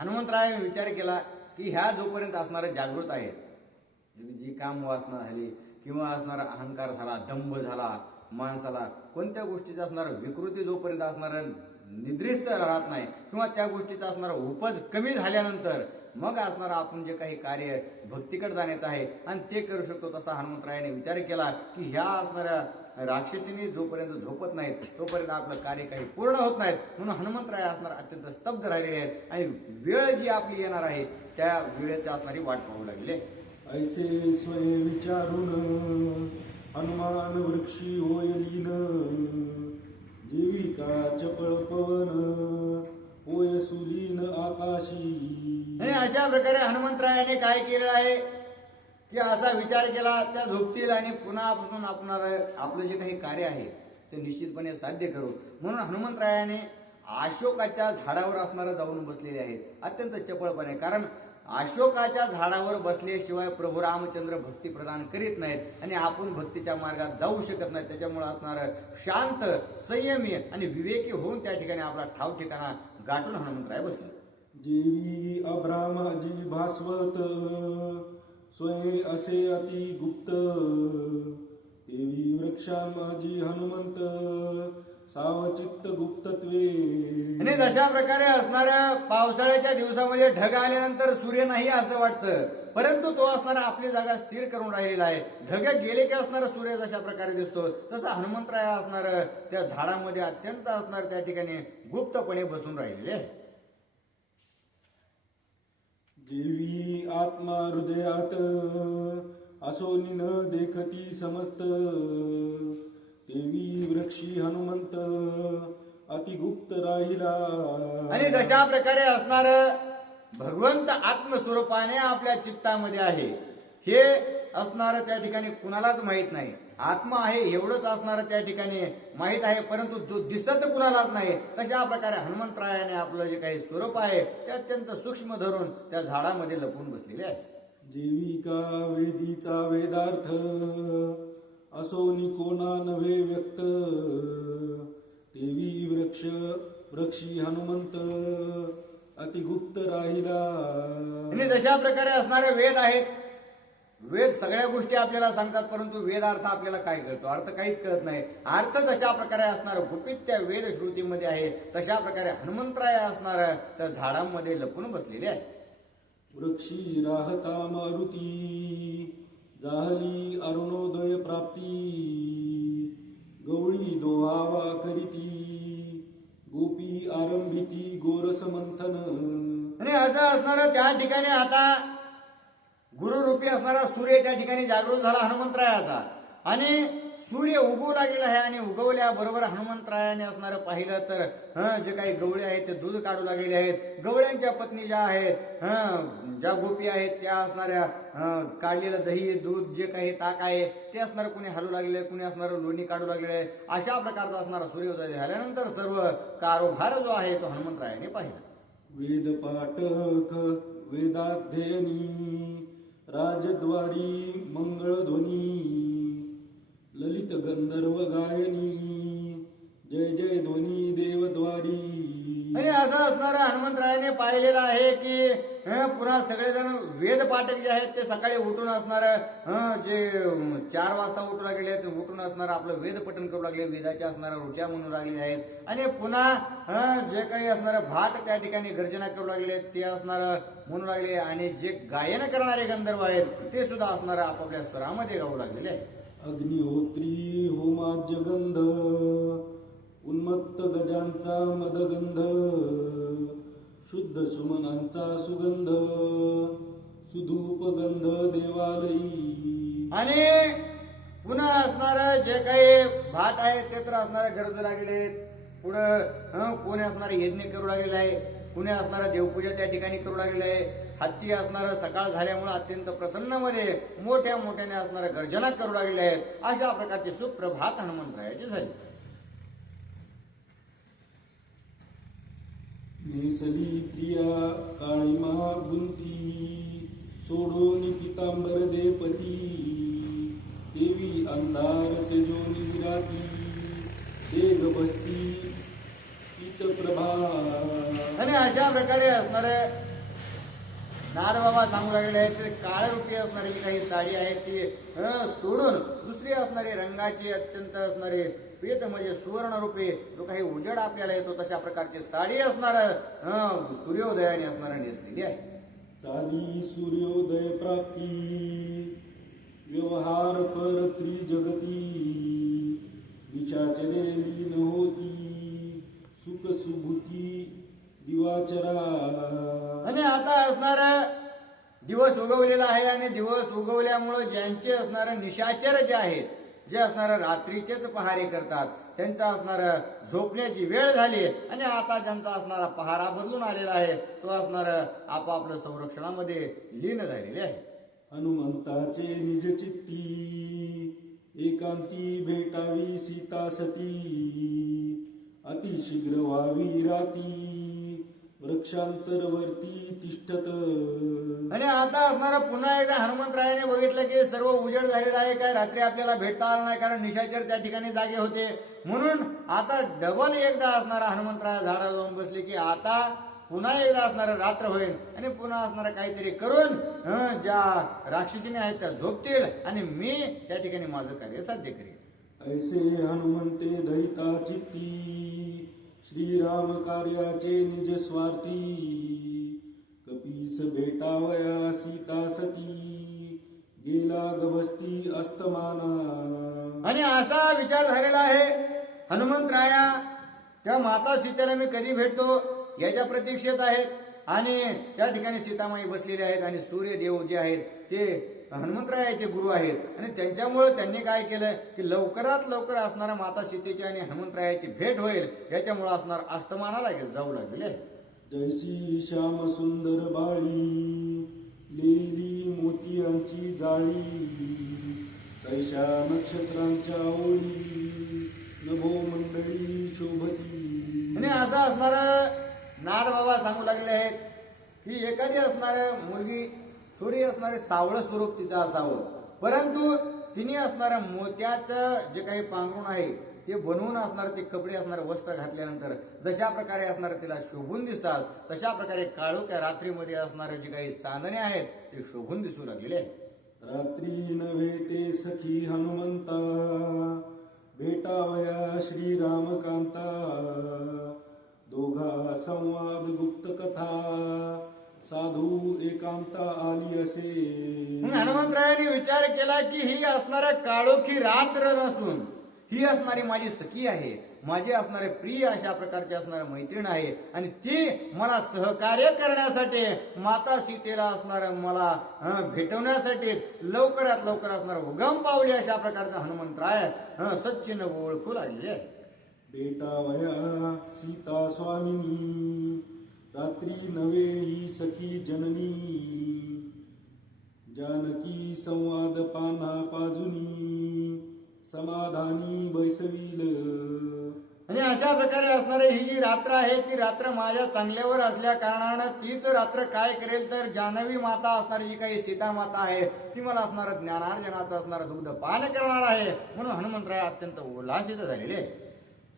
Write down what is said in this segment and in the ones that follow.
हनुमंतरायाने विचार केला की ह्या जोपर्यंत असणारं जागृत आहे, जी काम वासना झाली किंवा असणारा अहंकार झाला, दंभ झाला, माणसाला कोणत्या गोष्टीचा असणारा विकृती जोपर्यंत असणारं निद्रिस्त राहत नाही किंवा त्या गोष्टीचा असणारा उपज कमी झाल्यानंतर मग असणारा आपण जे काही कार्य भक्तीकडे जाण्याचं आहे आणि ते करू शकतो, तसा हनुमंतरायाने विचार केला की ह्या असणाऱ्या राक्षसीने जोपर्यंत झोपत नाहीत तोपर्यंत आपलं कार्य काही पूर्ण होत नाहीत. म्हणून हनुमंतराय असणार अत्यंत स्तब्ध राहिलेले आहेत आणि वेळ जी आपली येणार आहे त्या वेळेची असणारी वाट पाहू लागले. ऐसे स्वयं विचारून हनुमान वृक्षी होयलीन, जीविका चपळ पवन होय सुलीन आकाशी. आणि अशा प्रकारे हनुमंतरायाने काय केलं आहे की असा विचार केला त्या झोपतील आणि पुन्हापासून आपलं जे काही कार्य आहे ते निश्चितपणे साध्य करू. म्हणून हनुमंतरायाने अशोकाच्या झाडावर असणारं जाऊन बसलेले आहेत अत्यंत चपळपणे. कारण अशोकाच्या झाडावर बसल्याशिवाय प्रभू रामचंद्र भक्ती प्रदान करीत नाहीत आणि आपण भक्तीच्या मार्गात जाऊ शकत नाही. त्याच्यामुळे असणारं शांत, संयमी आणि विवेकी होऊन त्या ठिकाणी आपला ठाव ठिकाणा गाठून हनुमंतराय बसले. जेवी अब्रामाजी भास्वत स्वयं असे अति गुप्त, देवी वृक्षा माझी हनुमंत सावचित्त गुप्तत्वे. आणि जशा प्रकारे असणाऱ्या पावसाळ्याच्या दिवसामध्ये ढग आल्यानंतर सूर्य नाही असं वाटतं, परंतु तो असणारा आपली जागा स्थिर करून राहिलेला आहे. ढग गेले की असणारा सूर्य जशा प्रकारे दिसतो तसं हनुमंतराय असणार त्या झाडामध्ये अत्यंत असणार त्या ठिकाणी गुप्तपणे बसून राहिलेले. देवी आत्मा हृदयात असोनी न देखती समस्त, देवी वृक्षी हनुमंत अतिगुप्त राहिला. आणि जशा प्रकारे असणार भगवंत आत्मस्वरूपाने आपल्या चित्तामध्ये आहे हे असणार त्या ठिकाणी कुणालाच माहित नाही. आत्मा आहे एवढंच असणार त्या ठिकाणी माहित आहे, परंतु जो दिसत कुणालाच नाही. तशा प्रकारे हनुमंतरायाने आपलं जे काही स्वरूप आहे ते अत्यंत सूक्ष्म धरून त्या झाडामध्ये लपून बसलेले आहे. जीविका वेदीचा वेदार्थ असोनी कोणा नव्हे व्यक्त, देवी वृक्षी हनुमंत अतिगुप्त राहिला. आणि जशा प्रकारे असणारे वेद आहेत, वेद सगळ्या गोष्टी आपल्याला सांगतात, परंतु वेदार्थ आपल्याला काय कळतो? अर्थ काहीच कळत नाही. अर्थ जशा प्रकारे असणार गुपित त्या वेद श्रुतीमध्ये आहे तशा प्रकारे हनुमंतराय असणार त्या झाडांमध्ये लपून बसलेले आहे. वृक्षी राहता मारुती जाहली अरुणोदय प्राप्ती, गवळी दोहावा करीती गोपी आरंभिती गोरस मंथन. आणि असं असणार त्या ठिकाणी आता गुरुरूपी असणारा सूर्य त्या ठिकाणी जागृत झाला हनुमंतरायाचा आणि सूर्य उगवू लागलेला आहे. आणि उगवल्याबरोबर हनुमंतरायाने असणारं पाहिलं तर जे काही गवळे आहेत ते दूध काढू लागलेले आहेत. गवळ्यांच्या पत्नी ज्या आहेत, ज्या गोपी आहेत त्या असणाऱ्या काढलेलं दही, दूध, जे काही ताक आहे ते असणार कुणी हलू लागलेलं, कुणी असणार लोणी काढू लागलेलं आहे. अशा प्रकारचा असणारा सूर्योदय झाल्यानंतर सर्व कारभार जो आहे तो हनुमंतरायाने पाहिला. वेद पाठक वेदाध्ययनी राजद्वारी मंगळध्वनी, ललित गंधर्व गायनी जय जय ध्वनी देवद्वारी. आणि असं असणारं हनुमंतरायाने पाहिलेलं आहे की पुन्हा सगळेजण वेद पाठक जे आहेत ते सकाळी उठून असणार जे 4 वाजता उठू लागलेले आहेत, उठून असणार आपलं वेद पठण करू लागले, वेदाच्या असणाऱ्या रुच्या म्हणू लागले आहेत. आणि पुन्हा जे काही असणारं भाट त्या ठिकाणी गर्जना करू लागले ते असणार म्हणू लागले. आणि जे गायन करणारे गंधर्व आहेत ते सुद्धा असणार आपापल्या स्वरामध्ये गाऊ लागलेले आहेत. अग्निहोत्री होमाज्य गंध उन्मत्त गजांचा मदगंध, शुद्ध सुमनांचा सुगंध सुधूप गंध देवालयी. आणि पुन्हा असणार जे काही भाट आहे ते तर असणारे गरजू लागलेले आहेत. पुढं कोणी असणारे यज्ञ करू लागलेले आहे, कुणी असणारा देवपूजा त्या ठिकाणी करू लागलेलं आहे. हत्ती असणारं सकाळ झाल्यामुळे अत्यंत प्रसन्नमध्ये मोठ्या मोठ्याने असणाऱ्या गर्जना करू लागलेले आहेत. अशा प्रकारचे सुप्रभात हनुमंतरायाचे झाले. नेसली प्रिया काळीमा गुंती सोडोनी पितांबर देपती, देवी अंधार तेजोनी राती देग बसती पीत प्रभा. आणि अशा प्रकारे असणारे नारबाबा सांगू लागलेले आहेत ते काळ्या रुपी असणारी जी काही साडी आहे ती सोडून दुसरी असणारी रंगाची अत्यंत असणारे पीत म्हणजे सुवर्ण रूपे जो काही उजेड आपल्याला येतो तशा प्रकारची साडी असणार सूर्योदयाने असणार नेसलेली आहे. चाली सूर्योदय प्राप्ती व्यवहार पर त्रिजगती विचाचरे लीन होती सुख सुभूती दिवाचरा. आणि आता असणार दिवस उगवलेला आहे आणि दिवस उगवल्यामुळं ज्यांचे असणार निशाचर जे आहेत जे असणार रात्रीचेच पहारे करतात त्यांचा असणार झोपण्याची वेळ झाली आणि आता ज्यांचा असणारा पहारा बदलून आलेला आहे तो असणार आपापलं संरक्षणामध्ये लीन झालेले आहे. हनुमंताचे निज चित्ती एकांती भेटावी सीता सती अतिशीघ्र व्हावी राती वृक्षांतरवर्ती तिष्ठत. आणि आता असणारा पुन्हा एकदा हनुमंतरायाने बघितलं की सर्व उजेड झालेला आहे काय रात्री आपल्याला भेटता आला नाही कारण निशाचर त्या ठिकाणी जागे होते म्हणून आता डबल एकदा असणारा हनुमंतराया झाडावर जाऊन बसले की आता पुन्हा एकदा असणारं रात्र होईल आणि पुन्हा असणारं काहीतरी करून ज्या राक्षसीने आहेत त्या झोपतील आणि मी त्या ठिकाणी माझं कार्य साध्य करेन. ऐसे हनुमंते धरिता चित्ती श्रीराम कार्याचे निज स्वार्थी कपीस भेटावया सीता सती गेला गभस्ती अस्तमाना. आणि असा विचार झालेला आहे हनुमंतराया त्या माता सीतेला मी कधी भेटतो याच्या प्रतीक्षेत आहेत आणि त्या ठिकाणी सीतामाई बसलेले आहेत आणि सूर्यदेव जे आहेत ते हनुमंतरायाचे गुरु आहेत आणि त्यांच्यामुळे त्यांनी काय केलं की लवकरात लवकर असणाऱ्या माता सीतेची आणि हनुमंतरायाची भेट होईल याच्यामुळे असणार अस्तमानाला जाऊ लागले. जैसी श्याम सुंदर बाळी लेली मोतियांची जाळी तैशा नक्षत्रांच्या ओळी नभो मंडळी शोभती. आणि असं असणार नारबाबा सांगू लागले आहेत की एखादी असणार मुलगी थोडी असणारे सावळं स्वरूप तिचं असावं परंतु तिने असणाऱ्या मोत्याचं जे काही पांघरुण आहे ते बनवून असणार ते कपडे असणारे वस्त्र घातल्यानंतर जशा प्रकारे असणार तिला शोभून दिसतात तशा प्रकारे काळोख्या रात्रीमध्ये असणारे जे काही चांदणे आहेत ते शोभून दिसू लागले. रात्री नव्हे ते सखी हनुमंता भेटावया श्रीरामकांता दोघा संवाद गुप्त कथा साधू एकांता आली असे. हनुमंतरायाने विचार केला की ही असणाऱ्या काळोखी रात्र नसून ही असणारी माझी सखी आहे माझी असणारे प्रिय अशा प्रकारची असणारी मैत्रीण आहे आणि ती मला सहकार्य करण्यासाठी माता सीतेला असणार मला भेटवण्यासाठीच लवकरात लवकर असणार उगम पावली अशा प्रकारचा हनुमंतराय सच्चिन ओळखू लागले. भेटावया सीता स्वामिनी रात्री नवे ही सखी जननी जानकी संवाद पाना पाजुनी समाधानी बैसवील. आणि अशा प्रकारे असणारी ही जी रात्र आहे ती रात्र माझ्या चांगल्यावर असल्या कारणानं तीच रात्र काय करेल तर जानवी माता असणारी जी काही सीता माता आहे ती मला असणार ज्ञानार्जनाचं असणार दुग्ध पान करणार आहे म्हणून हनुमंतराय अत्यंत उल्हासित झालेले.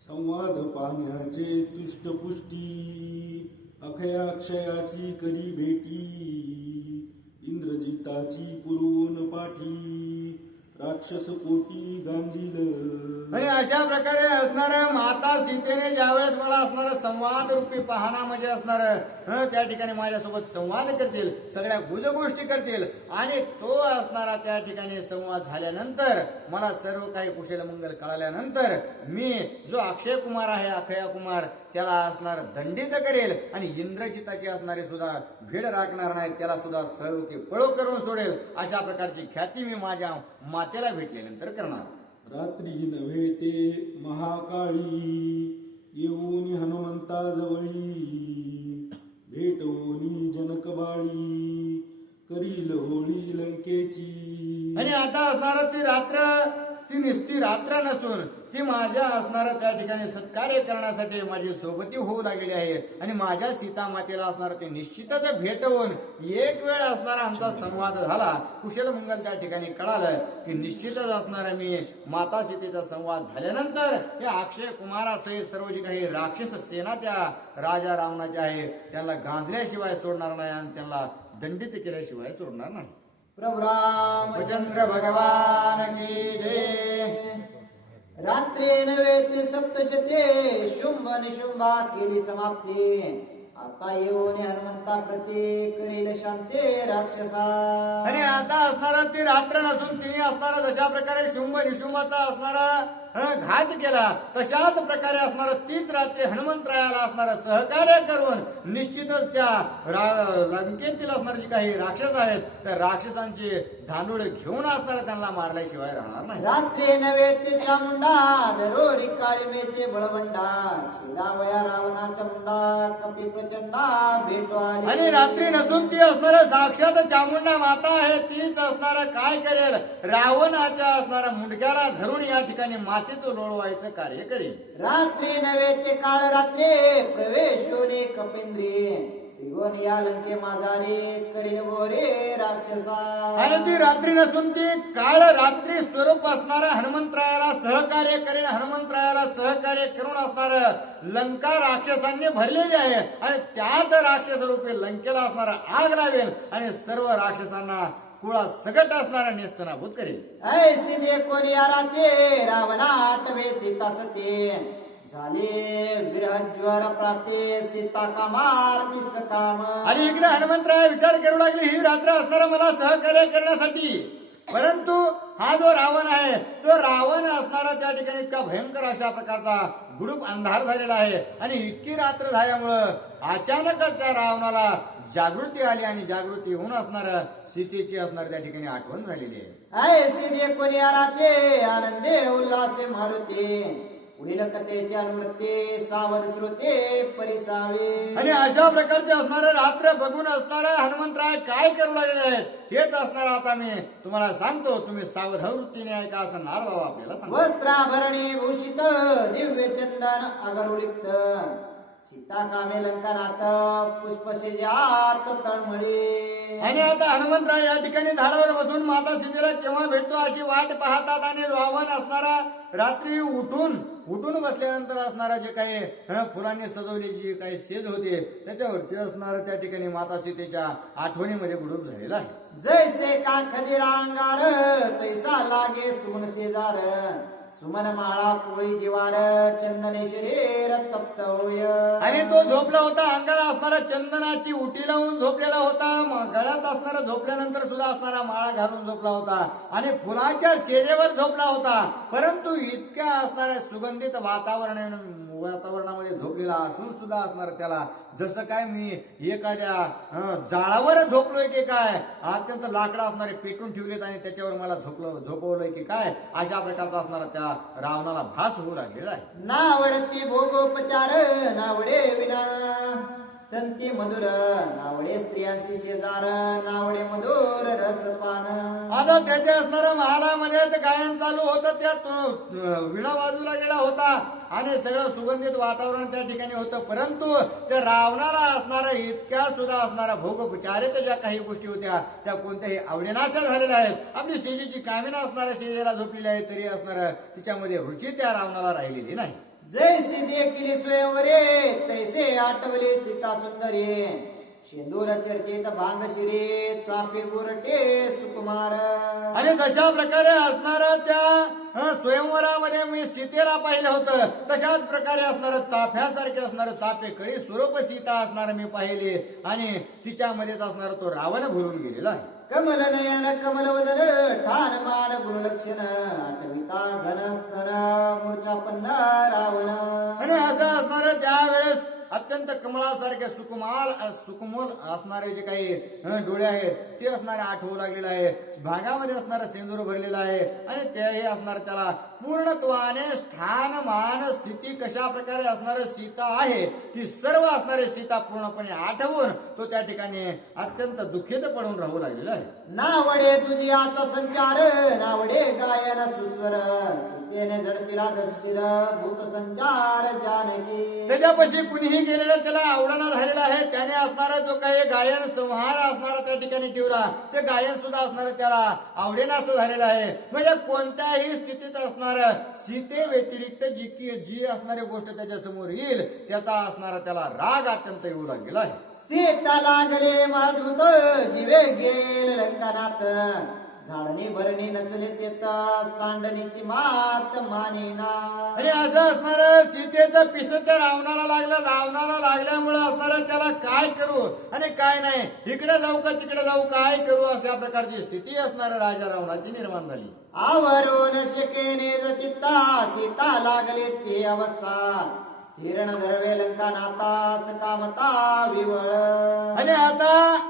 संवाद पाण्याचे तुष्टपुष्टी अक्षयाक्षयासी करी भेटी इंद्रजिताची पुरवून पाठी राक्षस कोटी गांजील. आणि अशा प्रकारे असणार माता सीतेने ज्यावेळेस मला असणार संवाद रूपी पाहणा म्हणजे असणार त्या ठिकाणी माझ्यासोबत संवाद करतील सगळ्या गुज गोष्टी करतील आणि तो असणारा त्या ठिकाणी संवाद झाल्यानंतर मला सर्व काही कुशल मंगल कळाल्यानंतर मी जो अक्षय कुमार आहे अक्षय कुमार त्याला असणार दंडित करेल आणि इंद्रजिताची असणारे सुद्धा भीड राखणार नाहीत त्याला सुद्धा सर्व की पळो करून सोडेल अशा प्रकारची ख्याती मी माझ्या मातेला भेटल्यानंतर करणार. रात्री नव्हे ते महाकाळी येऊनी हनुमंता जवळी भेटवनी जनकबाळी करील होळी लंकेची. आणि आता असणार ती रात्र ती निस्ती रात्र नसून ती माझ्या असणारा त्या ठिकाणी सत्कार्य करण्यासाठी माझी सोबती होऊ लागली आहे आणि माझ्या सीता मातेला असणारा ते निश्चितच भेटवून एक वेळ असणारा आमचा संवाद झाला. कुशल मंगल त्या ठिकाणी कळालं की निश्चितच असणारा मी माता सीतेचा संवाद झाल्यानंतर या अक्षय कुमारासहित सर्व जी काही राक्षस सेना त्या राजा रावणाची आहे त्यांना गांजल्याशिवाय सोडणार नाही आणि त्यांना दंडित केल्याशिवाय सोडणार नाही. प्रभु रामचंद्र भगवान की जय. रात्री नव्हे ते सप्तशते शुंभ निशुंभा केली समाप्ती. आता येऊन हनुमंता प्रती करील शांती राक्षसा. आणि आता असणारा ती रात्र नसून तिने असणारा जशा प्रकारे शुंभ निशुंभाचा असणारा घात केला तशाच प्रकारे असणारा तीच रात्री हनुमंतरायाला असणारा सहकार्य करून निश्चितच त्या लंकेतील असणारे जी काही राक्षस आहेत त्या राक्षसांची धांडूळ घेऊन असणारा त्यांना मारल्याशिवाय राहणार नाही. रात्री नव्हे ते चामुंडा दरोरी काळीमेचे बळवंडा. छेदावया रावणाच्या मुंडा कपी प्रचंडा भेटू आली. आणि रात्री नसून ती असणारा साक्षात चामुंडा माता आहे तीच असणारा काय करेल रावणाच्या असणारा मुंडक्याला धरून या ठिकाणी मातीत लोळवायचं कार्य करेल. रात्री नव्हे ते काळ रात्री प्रवेशोने कपेंद्री. त्रिगोण या लंके माझारे करील बोरे राक्षसा. आणि ती रात्री नसून ती काळ रात्री स्वरूप असणारा हनुमंतरायाला सहकार्य करेल. हनुमंतरायाला सहकार्य करून असणार लंका राक्षसांनी भरलेली आहे आणि त्याच राक्षस रूपी लंकेला असणारा आग लावेल आणि सर्व राक्षसांना कुळा सकट असणारा नेस्तनाभूत करेल. ऐसी दे कोणी राते रावणा आठवे सीता सते. झाले विरहज्वर प्राप्ते सीता कामार निसकाम. आणि इकडे हनुमंतराय विचार करू लागले ही रात्र असणारा मला सहकार्य करण्यासाठी. परंतु हा जो रावण आहे तो रावण असणारा त्या ठिकाणी इतका भयंकर अशा प्रकारचा गुडूप अंधार झालेला आहे आणि इतकी रात्र झाल्यामुळं अचानकच त्या रावणाला जागृती आली आणि जागृती होऊन असणार सीतेची असणार त्या ठिकाणी आठवण झालेली आहे. ऐसी दे कोणी राते आनंदे उल्हासे मारुते. पुढील कथेचे अनुवृत्ती सावध श्रोते परिसावे. आणि अशा प्रकारचे असणारे रात्र बघून असणारा हनुमंतराय काय करू लागले आहेत हेच असणार आता मी तुम्हाला सांगतो. तुम्ही सावध वृत्तीने ऐका असं नाथ बाबा आपल्याला सांगतो. वस्त्राभरणे भूषित दिव्य चंदन अगरुलिप्त. सीता कामे लंकनाथ पुष्पशेजात तळमळे. आणि आता हनुमंतराय या ठिकाणी झाडावर बसून माता सीतेला केव्हा भेटतो अशी वाट पाहतात आणि रावण असणारा रात्री उठून बसल्यानंतर असणारा जे काही फुलांनी सजवली जी काही सेज होते त्याच्यावरती असणार त्या ठिकाणी माता सीतेच्या आठवणीमध्ये गुडूप झालेला आहे. जैसे का खदिरांगार तैसा लागे सुमन शेजार. सुमन माळा पोळी जिवार चंदने शरीर तप्त होय. आणि तो झोपला होता अंगाला असणारा चंदनाची उटी लावून झोपलेला होता. गळ्यात असणारा झोपल्यानंतर सुद्धा असणारा माळा घालून झोपला होता आणि फुलाच्या शेजेवर झोपला होता. परंतु इतक्या असणाऱ्या सुगंधित वातावरणामध्ये झोपलेला असून सुद्धा असणार त्याला जसं काय मी एखाद्या जाळावर झोपलोय की काय अत्यंत लाकडं असणारे पेटून ठेवलेत आणि त्याच्यावर मला झोपवलंय की काय अशा प्रकारचा असणारा त्या रावणाला भास होऊ लागलेला आहे. नावडती भोगोपचार नावडे विना तंती मधुर. नावडे स्त्रियांशी शेजार नावडे मधुर रसपान. आता त्याच्या असणाऱ्या महालामध्ये गायन चालू होतं त्यात विणा बाजूला गेला होता आणि सगळं सुगंधित वातावरण त्या ठिकाणी होतं. परंतु त्या रावणाला असणारा इतक्या सुद्धा असणारा भोगोपचारित ज्या काही गोष्टी होत्या त्या कोणत्याही आवडीनाच्या झालेल्या आहेत. आपली शेजीची कामिना असणाऱ्या शेजेला झोपलेली आहे तरी असणार तिच्यामध्ये रुची त्या रावणाला राहिलेली नाही. जैसे देखिली स्वयंवरे तैसे आठवले सीता सुंदरी. शेंदूर चर्चित भांग शिरे चापे गोरटे सुकुमार. आणि तशा प्रकारे असणारा त्या स्वयंवरामध्ये मी सीतेला पाहिलं होतं तशाच प्रकारे असणार चाफ्यासारखे असणार चापे कळी स्वरूप सीता असणार मी पाहिले आणि तिच्यामध्येच असणारा तो रावण भरून गेलेला आहे. कमल नयन कमल वदन ठाण मान गुणलक्षण आठविता घन स्तन मूर्छापन्न रावण. आणि असं असणार त्यावेळेस अत्यंत कमळासारखे सुकुमोल असणारे जे काही डोळे आहेत ते असणारे आठवू लागलेलं आहे. भागामध्ये असणारा सिंदूर भरलेला आहे आणि तेही असणार त्याला पूर्णत्वाने स्थान मान स्थिती कशा प्रकारे असणार सीता आहे ती सर्व असणारी सीता पूर्णपणे आठवून तो त्या ठिकाणी अत्यंत दुःखित पडून राहू लागलेला आहे. नावडे तुझी आचा संचार नावडे गायन सुस्वर सीतेने झडपिला दशशिर भूत संचार जानकी. त्याच्यापाशी कुणीही गेलेलं त्याला आवडणं झालेलं आहे. त्याने असणारा जो काही गायन संहार असणारा त्या ठिकाणी ठेवला ते गायन सुद्धा असणार त्याला आवडेना असं झालेलं आहे. म्हणजे कोणत्याही स्थितीत असणार सीते व्यतिरिक्त जी असणारी गोष्ट त्याच्या समोर येईल त्याचा असणारा त्याला राग अत्यंत येऊ लागलेला आहे. सीता लागले महाद्भुत जीवे गेल लंकानात झाडणी भरणी नचले तेत सांडणीची मात मानिना. आणि असं असणार सीतेचं पिस त्या रावणाला लागल्यामुळे असणार त्याला काय करू आणि काय नाही, इकडे जाऊ का तिकडे जाऊ, काय करू अशा प्रकारची स्थिती असणार राजा रावणाची निर्माण झाली. आवरून शकेने चित्ता सीता लागले ती अवस्था किरण धरवे लंका नातास कामता विवळ. आणि आता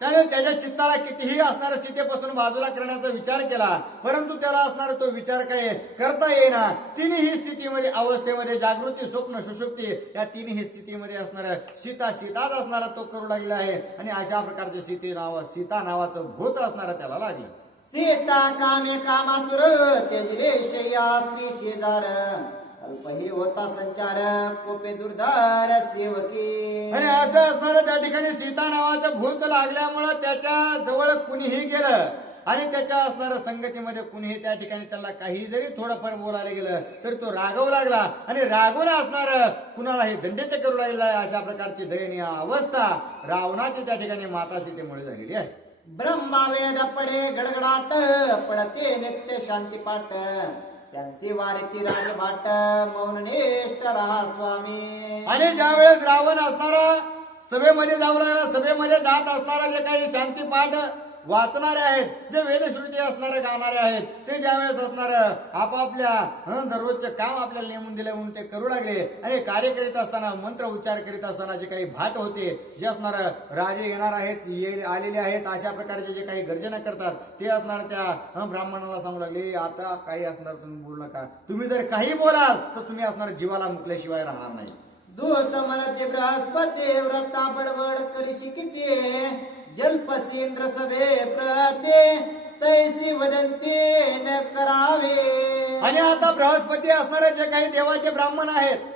त्याने त्याच्या चित्ताला कितीही असणाऱ्या सीतेपासून बाजूला करण्याचा विचार केला परंतु त्याला असणारा तो विचार काय करता येईना. तिन्ही स्थितीमध्ये अवस्थेमध्ये जागृती स्वप्न सुषुप्ती या तिन्ही स्थितीमध्ये असणारा सीताच असणारा तो करू लागला आहे. आणि अशा प्रकारचे सीता नावाचं भूत असणारा त्याला लागलं. सीता कामे कामातुर तेजले शय्या स्त्री शेजार अल्पही होता संचार कोपे दुर्धर सेवकी. आणि असं असणारं त्या ठिकाणी सीता नावाचं भूत लागल्यामुळं त्याच्या जवळ कुणीही गेलं आणि त्याच्या असणाऱ्या संगतीमध्ये कुणीही त्या ठिकाणी त्याला काही जरी थोडंफार बोलायला गेलं तर तो रागवू लागला आणि रागवून असणार कुणालाही दंडित करू लागलेला आहे. अशा प्रकारची दयनीय अवस्था रावणाची त्या ठिकाणी माता सीतेमुळे झालेली आहे. ब्रह्मावेद पडे गडगडाट पडते नित्य शांतीपाठ त्यांची वारीती राजभाट मौन निष्ठ राहा स्वामी. आणि ज्या वेळेस रावण असणारा सभेमध्ये जाऊ लागला, सभेमध्ये जात असणारा जे काही शांतीपाठ वाचणारे आहेत, जे वेदश्रुती असणारे गाणारे आहेत ते ज्या वेळेस असणार आपापल्या दररोजचे काम आपल्याला नेमून दिले म्हणून ते करू लागले. आणि कार्य करीत असताना मंत्र उच्चार करीत असताना जे काही भाट होते जे असणार राजे येणार आहेत आलेले आहेत अशा प्रकारचे जे काही गर्जना करतात ते असणार त्या ब्राह्मणाला सांगू लागले आता काही असणार तुम्ही बोलू नका, तुम्ही जर काही बोलाल तर तुम्ही असणार जीवाला मुकल्याशिवाय राहणार नाही. दूत म्हणते बृहस्पती व्रता बडबड करी शिकिते जल्पसींद्र सभे प्रते तैसी वदंते न करावे. आणि आता बृहस्पती असणारे जे काही देवाचे ब्राह्मण आहेत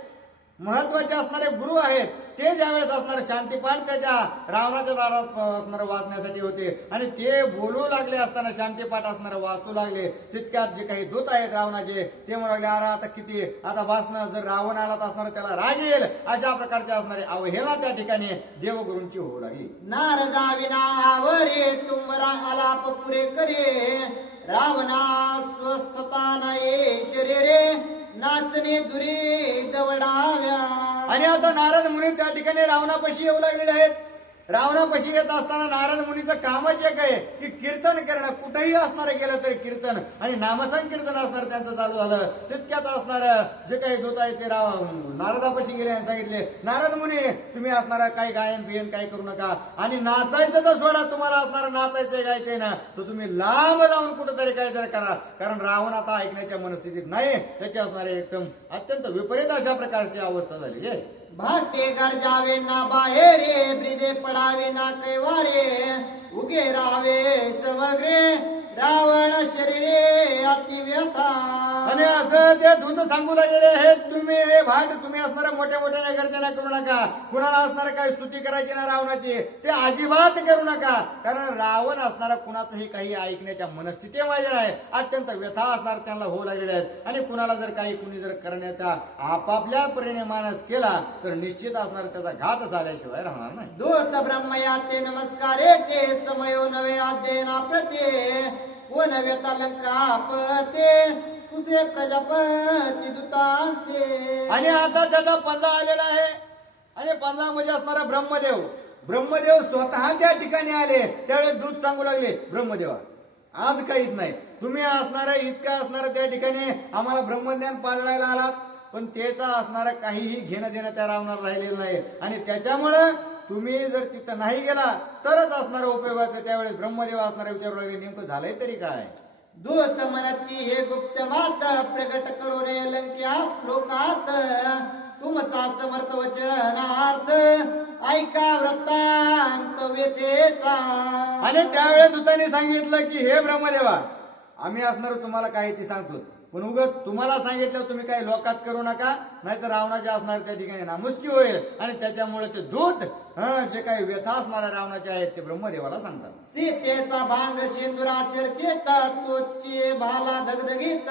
महत्वाचे असणारे गुरु आहेत ते ज्यावेळेस असणार शांतीपाठ त्याच्या रावणाच्या दारात असणार वाचण्यासाठी होते आणि ते बोलू लागले असताना शांतीपाठ असणार वाचू लागले तितक्यात जे काही दूत आहेत रावणाचे ते म्हणू लागले अरे आता किती आता वाचणं, जर रावण आला तर असणार त्याला राग येईल अशा प्रकारचे असणारे अवहेला त्या ठिकाणी देवगुरूंची होऊ लागली. नारदा विना आवरे तुमरा आलाप पुरे करे रावणा स्वस्थता नाही शरीरे नाचणे दुरी दवडाव्या. आणि आता नारद मुनी त्या ठिकाणी रावणापाशी येऊ लागलेले आहेत. रावणापाशी येत असताना नारद मुनीचं कामच एक आहे की कीर्तन करणं, कुठेही असणार गेलं तरी कीर्तन आणि नामसंकीर्तन असणार त्यांचं चालू झालं. तितक्यात असणार जे काही दूत आहे ते नारदापाशी गेले आणि सांगितले नारद मुनी तुम्ही असणारा काही गायन बियन काही करू नका आणि नाचायचं तर सोडा, तुम्हाला असणार नाचायचंय गायचंय ना तर तुम्ही लांब जाऊन कुठंतरी काहीतरी करा, कारण रावण आता ऐकण्याच्या मनस्थितीत नाही. त्याचे असणारे एकदम अत्यंत विपरीत अशा प्रकारची अवस्था झालेली आहे. भाटे गरजावे ना बाहेरे ब्रिदे पडावे ना कैवारे उगे राहावे समग्रे रावण शरीरे अतिव्यथा. आणि असं ते दूत सांगू लागलेले आहेत तुम्ही हे भाट तुम्ही असणाऱ्या मोठ्या मोठ्या गर्जना करू नका, कुणाला असणार काही स्तुती करायची ना रावणाची ते अजिबात करू नका, कारण रावण असणारा कुणाचंही काही ऐकण्याच्या मनस्थितीमध्ये नाही. अत्यंत व्यथा असणार त्यांना होऊ लागलेले आहेत आणि कुणाला जर काही कुणी जर करण्याचा आपापल्या परिणामानच केला तर निश्चित असणार त्याचा घात झाल्याशिवाय राहणार नाही. दूत ब्रह्मयाते नमस्कारे ते समयो नवे आद्यना प्रते कोण व्यता लंकापते तुझे प्रजापती दूतांसे. आणि आता त्याचा पंजा आलेला आहे आणि पंजा म्हणजे असणारा ब्रह्मदेव स्वतः त्या ठिकाणी आले. त्यावेळेस दूत सांगू लागले ब्रह्मदेवा आज काहीच नाही, तुम्ही असणारा इतका असणारा त्या ठिकाणी आम्हाला ब्रह्मज्ञान पाजळायला आलात पण त्याचा असणारं काहीही घेणं देणं त्या रावणाला राहिलेलं नाही. आणि त्याच्यामुळं तुम्ही जर तिथं नाही गेला तरच असणारं उपयोगाचं. त्यावेळेस ब्रह्मदेव असणारा विचारू लागले, नेमकं झालंय तरी काय? दूत म्हणती हे गुप्त मात प्रगट करू रे लंक्यात लोकात, तुमचा समर्थ वचनार्थ ऐका वृत्तांत व्यथेचा. आणि त्यावेळेस दूतांनी सांगितलं की हे ब्रह्मदेवा, आम्ही असणार तुम्हाला काय ती सांगतो, पण उगत तुम्हाला सांगितलं तुम्ही काही लोकात करू नका, नाहीतर रावणाचे असणार त्या ठिकाणी नामुष्की होईल. आणि त्याच्यामुळे ते दूत जे काही व्यथा असणाऱ्या रावणाचे आहेत ते ब्रह्मदेवाला सांगतात. सीतेचा भांग शेंदुरा चर्चेत, तोचे भाला धगधगीत,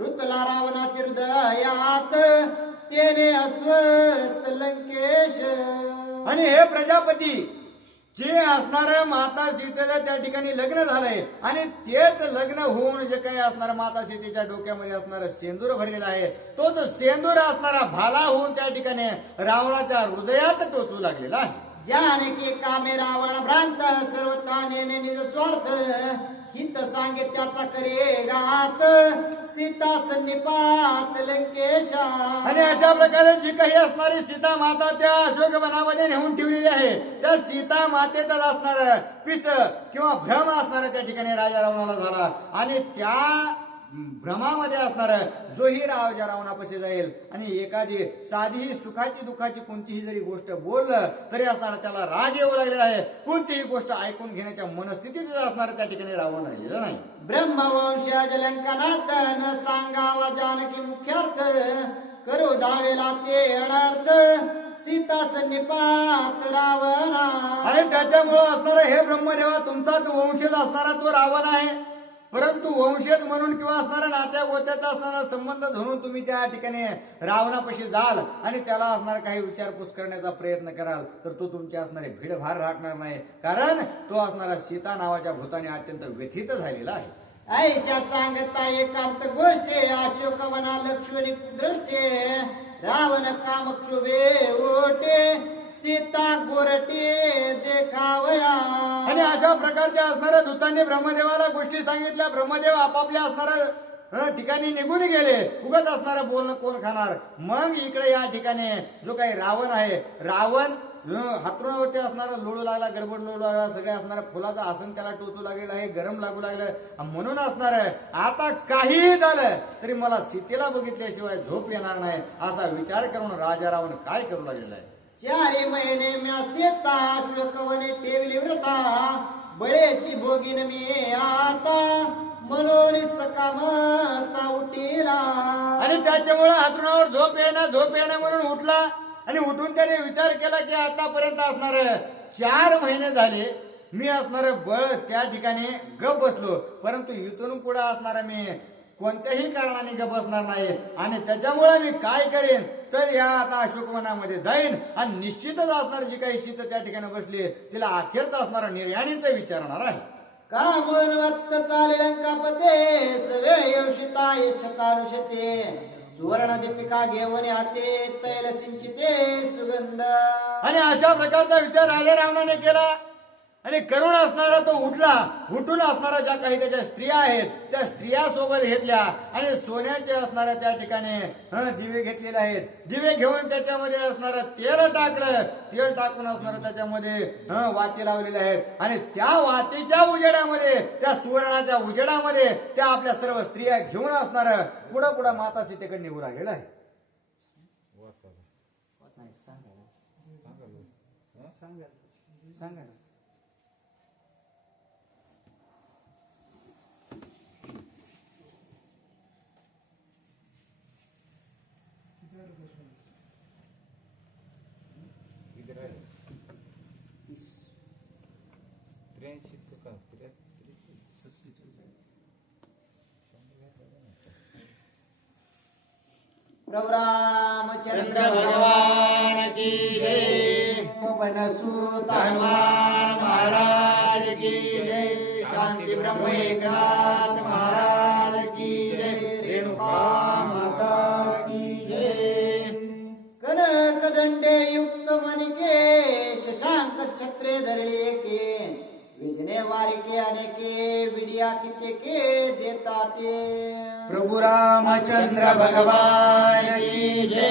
ऋतला रावणाचे हृदयात, तेने अस्वस्थ लंकेश. आणि हे प्रजापती, जे असणार माता सीतेचं त्या ठिकाणी लग्न झालंय आणि तेच लग्न होऊन जे काही असणार माता सीतेच्या डोक्यामध्ये असणार सेंदूर भरलेला आहे, तोच सेंदूर असणारा भाला होऊन त्या ठिकाणी रावणाच्या हृदयात टोचू लागलेला आहे. जानकी कामे रावण भ्रांत, सर्व तानेने निज स्वार्थ, हित सांगे त्याचा करे घात, सीता सन्निपात लंकेशा. आणि अशा प्रकारे जी काही असणारी सीता माता त्या अशोक वनामध्ये नेऊन ठेवलेली आहे, त्या सीता मातेचाच असणार पिस किंवा भ्रम असणार त्या ठिकाणी राजा रावणाला झाला. आणि त्या भ्रमामध्ये असणार जोही राजा रावणापाशी जाईल आणि एखादी साधी सुखाची दुःखाची कोणतीही जरी गोष्ट बोललं तरी असणार त्याला राग येऊ लागलेला आहे. कोणतीही गोष्ट ऐकून घेण्याच्या मनस्थितीत असणार त्या ठिकाणी रावण राहिलेला नाही. ब्रह्मवंशज लंकनात न सांगावा जानकी मुख्यार्थ, करू दावेला ते अनर्थ, सीता सन्निपात रावणा. आणि त्याच्यामुळं असणार हे ब्रह्मदेवा, तुमचाच वंशज असणारा तो रावण आहे, परंतु वंशज म्हणून किंवा असणारा नात्या गोत्याचा असणारा संबंध धरून तुम्ही त्या ठिकाणी रावणापाशी जाल आणि त्याला असणार काही विचारपूस करण्याचा प्रयत्न कराल तर तो तुमच्या असणारे भीडभार राखणार नाही. कारण तो असणारा सीता नावाच्या भूताने अत्यंत व्यथित झालेला आहे. ऐशा सांगता एकांत गोष्टी, अशोकवना लक्ष्मणी दृष्टे, रावण कामक्षोभे ओटे, सीता गोरटे देखावया. आणि अशा प्रकारच्या असणाऱ्या दूतांनी ब्रह्मदेवाला गोष्टी सांगितल्या. ब्रह्मदेव आपापल्या असणाऱ्या ठिकाणी निघून गेले. उगाच असणारं बोलणं कोण खाणार. मग इकडे या ठिकाणी जो काही रावण आहे, रावण हातरुणावरती असणारा लोळू लागला, गडबड लोळू लागला, सगळ्या असणाऱ्या फुलाचं आसन त्याला टोचू लागलेलं आहे, गरम लागू लागलं. म्हणून असणार आहे आता काहीही झालं तरी मला सीतेला बघितल्याशिवाय झोप येणार नाही असा विचार करून राजा रावण काय करू लागलेला आहे. 4 महिने म्या सीता अशोकवने ठेवली व्रता, बळेची भोगीन मी आता, मनोरी सकामता उठीला. आणि त्याच्यामुळे हातरुणावर झोप येणं म्हणून उठला. आणि उठून त्याने विचार केला की आतापर्यंत असणार 4 महिने झाले मी असणार बळ त्या ठिकाणी गप बसलो, परंतु इथून पुढे असणारा मी कोणत्याही कारणाने गप बसणार नाही. आणि त्याच्यामुळे मी काय करेन तर या आता अशोकवनामध्ये जाईन आणि निश्चितच असणार जी काही शीत त्या ठिकाणी बसली तिला अखेरचा असणारा निर्याणीच विचारणार आहे. का मनवत्त चाले लंकापते, सवे योषिता यश कानुषते, सुवर्ण दीपिका घेऊन आते, तैल सिंचिते सुगंध. आणि अशा प्रकारचा विचार राजा रावणाने केला आणि करुण असणारा तो उठला. उठून असणारा ज्या काही त्याच्या स्त्रिया आहेत त्या स्त्रिया सोबत घेतल्या आणि सोन्याचे असणाऱ्या त्या ठिकाणी दिवे घेतलेले आहेत. दिवे घेऊन त्याच्यामध्ये असणारं तेल टाकलं. तेल टाकून असणारं त्याच्यामध्ये वाती लावलेल्या आहेत आणि त्या वातीच्या उजेडामध्ये, त्या सुवर्णाच्या उजेडामध्ये त्या आपल्या सर्व स्त्रिया घेऊन असणार पुढं माता सीतेकडे निघू लागलेला आहे. सांगा प्रभु रामचंद्र भगवान की जय. पवन सुत हनुमान महाराज की जय. शांती ब्रह्म एकनाथ महाराज की जय. रेणुका माता की जय. कनक दंडे युक्त मणिके, शशांक छत्रे धरले के, विजने वारिके अनेके, विडिया कित्येके देता ते. प्रभु रामचंद्र भगवान की जय